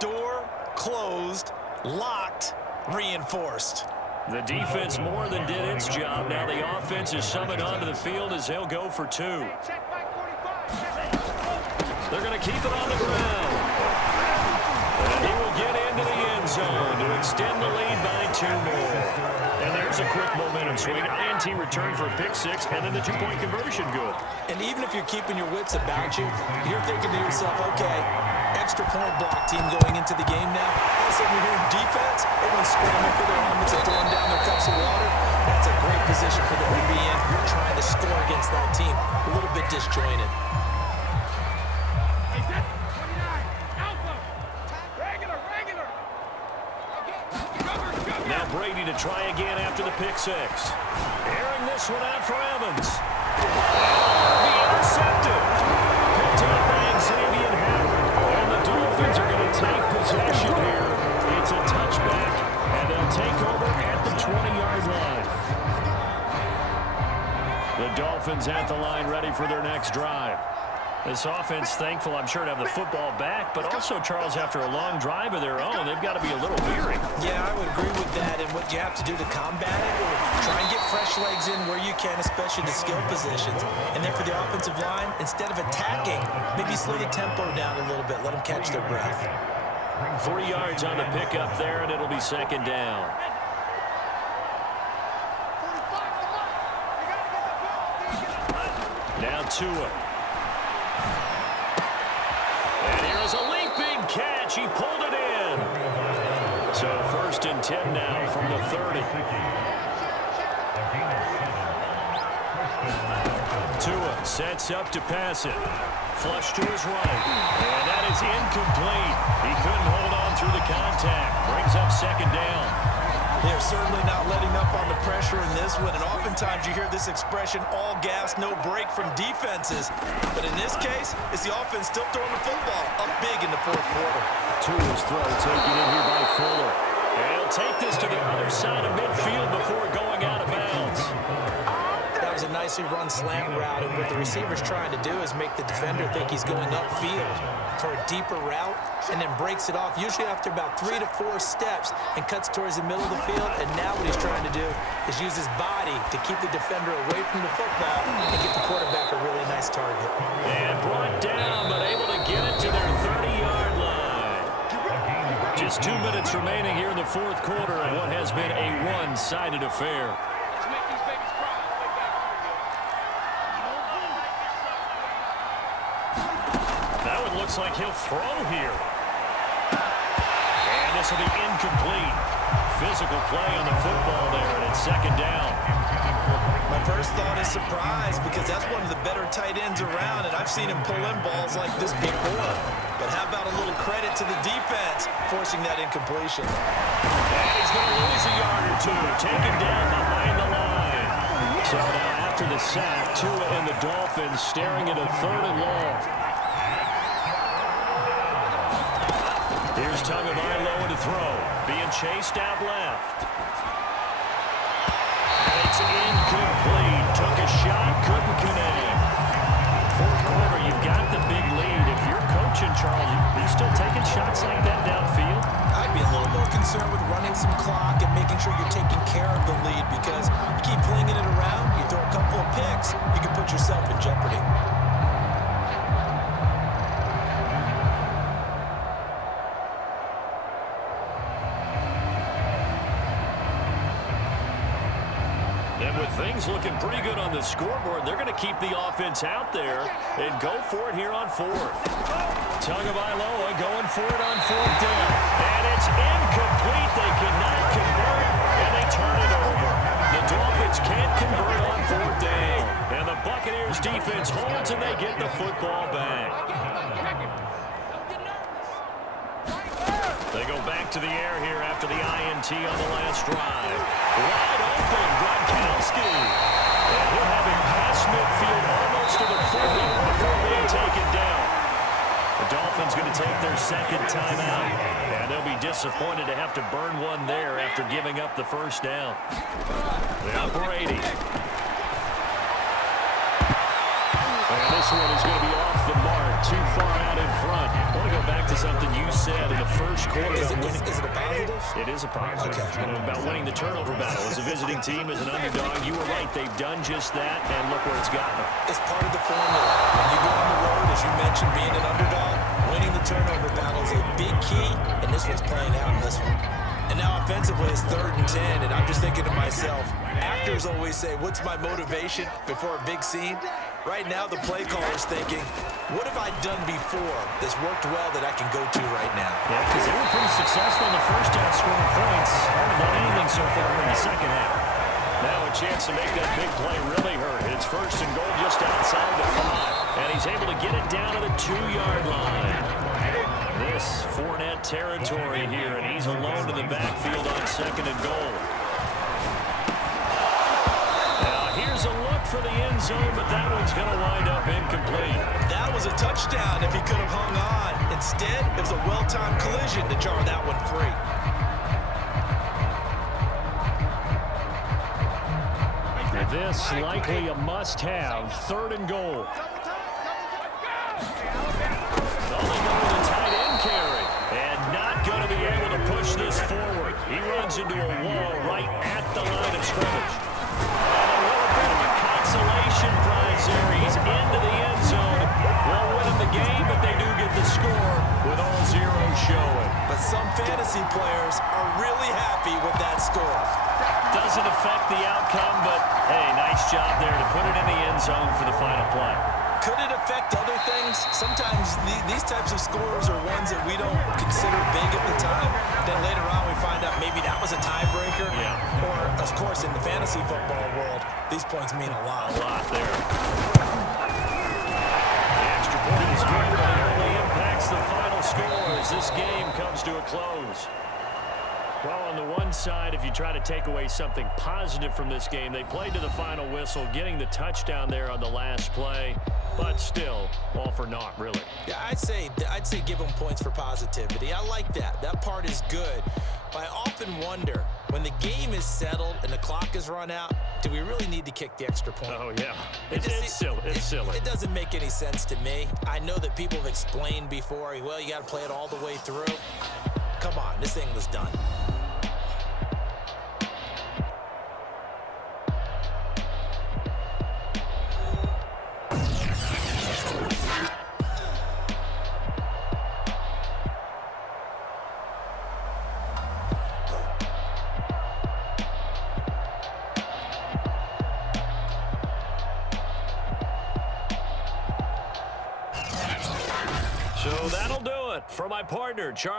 Door closed, locked, reinforced. The defense more than did its job. Now the offense is summoned onto the field as they'll go for 2. They're going to keep it on the ground. And he will get into the end zone to extend the lead by 2 more. And there's a quick momentum swing. INT return for a pick 6, and then the 2-point conversion good. And even if you're keeping your wits about you, you're thinking to yourself, okay, extra point block team going into the game now. All of a sudden you're hearing defense, everyone's scrambling for their helmets and throwing down their cups of water. That's a great position for them to be in. You're trying to score against that team. A little bit disjointed. Now Brady to try again after the pick 6. Airing this one out for Evans. Be intercepted. Picked up by Xavier Howard. And the Dolphins are going to take possession here. It's a touchback, and they'll take over at the 20-yard line. The Dolphins at the line ready for their next drive. This offense thankful, I'm sure, to have the football back, but also, Charles, after a long drive of their own, they've got to be a little weary. Yeah, I would agree with that, and what you have to do to combat it, or try and get fresh legs in where you can, especially the skill positions. And then for the offensive line, instead of attacking, maybe slow the tempo down a little bit, let them catch their breath. 3 yards on the pickup there, and it'll be 2nd down. Now Tua. And here's a leaping catch. He pulled it in. So 1st and 10 now from the 30. Tua sets up to pass it. Flush to his right. And that is incomplete. He couldn't hold on through the contact. Brings up 2nd down. They're certainly not letting up on the pressure in this one, and oftentimes you hear this expression, all gas, no break from defenses. But in this case, it's the offense still throwing the football up big in the 4th quarter. Tua's throw taken in here by Fuller. And he'll take this to the other side of midfield before going out of bounds. That was a nicely run slant route, and what the receiver's trying to do is make the defender think he's going upfield for a deeper route, and then breaks it off, usually after about 3 to 4 steps, and cuts towards the middle of the field. And now what he's trying to do is use his body to keep the defender away from the football and get the quarterback a really nice target. And brought down, but able to get it to their 30-yard line. Just 2 minutes remaining here in the 4th quarter, and what has been a one-sided affair. That one looks like he'll throw here. And this will be incomplete. Physical play on the football there, and it's 2nd down. My first thought is surprise, because that's one of the better tight ends around, and I've seen him pull in balls like this before. But how about a little credit to the defense forcing that incompletion? And he's going to lose a yard or 2, taken down behind the line. So now after the sack, Tua and the Dolphins staring at a 3rd and long. Here's Tagovailoa to throw. Being chased out left. And it's incomplete. Took a shot, couldn't connect. 4th quarter, you've got the big lead. If you're coaching, Charles, are you still taking shots like that downfield? I'd be a little more concerned with running some clock and making sure you're taking care of the lead, because you keep flinging it around, you throw a couple of picks, you can put yourself in jeopardy. And with things looking pretty good on the scoreboard, they're going to keep the offense out there and go for it here on 4th. Tagovailoa going for it on 4th down. And it's incomplete. They cannot convert, and they turn it over. The Dolphins can't convert on 4th down. And the Buccaneers defense holds, and they get the football back. They go back to the air here after the INT on the last drive. Wide open, Gronkowski. And he'll have him past midfield almost to the 40 before being taken down. The Dolphins going to take their 2nd timeout. And they'll be disappointed to have to burn one there after giving up the 1st down. Now Brady. And this one is going to be off the mark, too far out in front. I want to go back back to something you said in the first quarter. Is it a positive? It is a positive. Okay. About winning the turnover battle. As a visiting team, as an underdog, you were right. They've done just that, and look where it's gotten them. It's part of the formula. When you go on the road, as you mentioned, being an underdog, winning the turnover battle is a big key, and this one's playing out in this one. And now offensively, it's 3rd and 10, and I'm just thinking to myself, actors always say, what's my motivation before a big scene? Right now, the play caller's thinking, what have I done before that's worked well that I can go to right now? Yeah, because they were pretty successful in the first half scoring points. Haven't done anything so far in the second half. Now a chance to make that big play really hurt. It's 1st and goal just outside the 5. And he's able to get it down to the 2-yard line. This Fournette territory here, and he's alone in the backfield on 2nd and goal. Now here's a look for the end zone, but that one's going to wind up incomplete. That was a touchdown if he could have hung on. Instead, it was a well-timed collision to jar that one free. This likely a must-have. 3rd and goal. Only go with a tight end carry. And not going to be able to push this forward. He runs into a wall right at the line of scrimmage. And a little bit of a consolation prize there. He's into the end zone. Won't win him the game, but they do get the score with all zeros showing. But some fantasy players are really happy with that score. Doesn't affect the outcome, but hey, nice job there to put it in the end zone for the final play. Could it affect other things? Sometimes these types of scores are ones that we don't consider big at the time. Then later on we find out maybe that was a tiebreaker. Yeah. Or, of course, in the fantasy football world, these points mean a lot. A lot there. The extra point is good, but it only impacts the final score as this game comes to a close. Well, on the one side, if you try to take away something positive from this game, they played to the final whistle, getting the touchdown there on the last play, but still, all for naught, really. Yeah, I'd say give them points for positivity. I like that. That part is good. But I often wonder, when the game is settled and the clock is run out, do we really need to kick the extra point? Oh, yeah. It's silly. It's silly. It doesn't make any sense to me. I know that people have explained before, well, you got to play it all the way through. Come on, this thing was done. So that'll do it for my partner, Charlie.